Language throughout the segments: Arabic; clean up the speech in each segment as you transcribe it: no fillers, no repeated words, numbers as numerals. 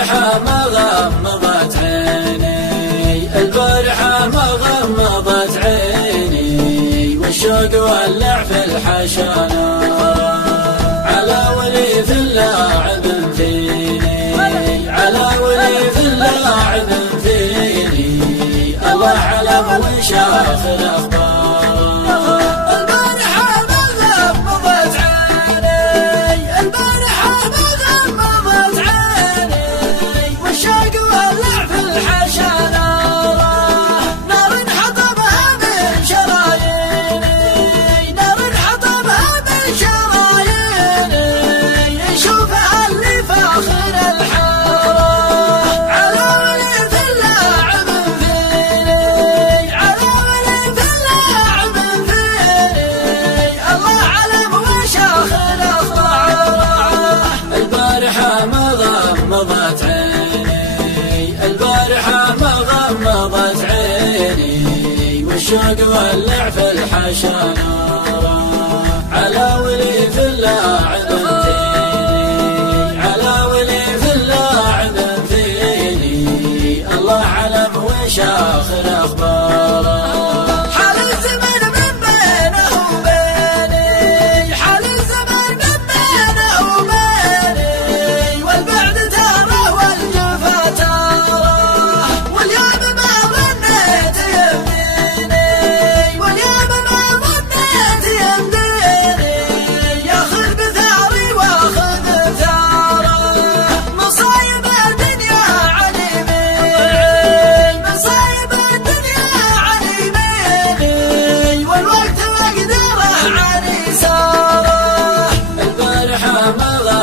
البارحة ما غمضت عيني، البارحة ما غمضت عيني، والشوق ولع في الحشانة على ولي في اللاعب فيني، على ولي في اللاعب فيني، الله علم وشاخ الأخبار. غمضت عيني، البارحة ما غمضت عيني، والشوق ولع في الحشانة على ولي في اللاعب فيني، على ولي في اللاعب فيني، الله علم وشاخ الأخبار.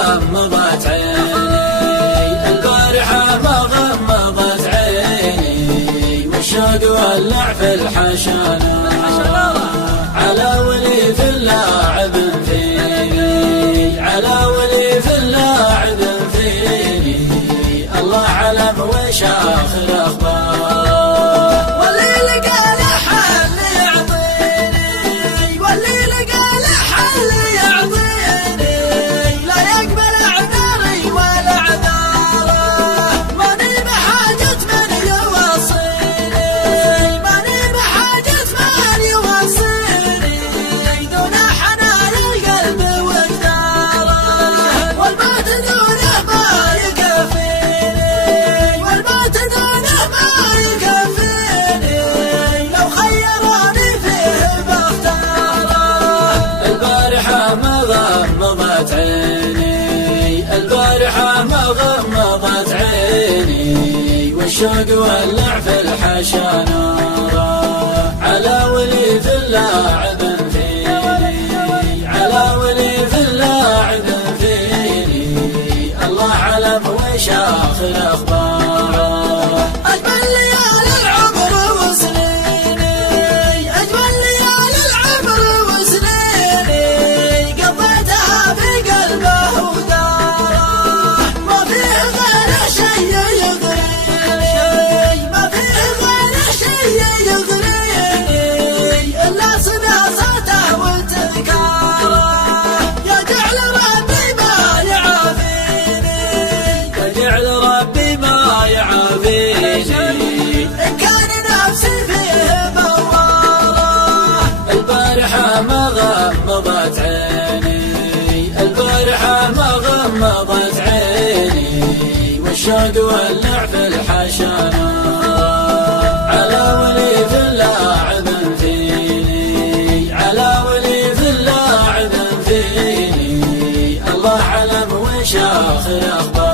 غمضت عيني، البارحة ما غمضت عيني، والشوق ولع في الحشانة على ولي في اللاعب فيني، على ولي في اللاعب فيني، الله علم وشاخ الأخبار. غمضت عيني، البارحة ما غمضت عيني، والشوق ولع في الحشانة على ولي في اللاعب فيني، على ولي في اللاعب فيني، الله علم وشاخ الأخبار. ما غمضت عيني، البارحة ما غمضت عيني، والشوق ولع في الحشانة على ولي في اللاعب فيني، على ولي في اللاعب فيني، الله علم وشاخ الأخبار.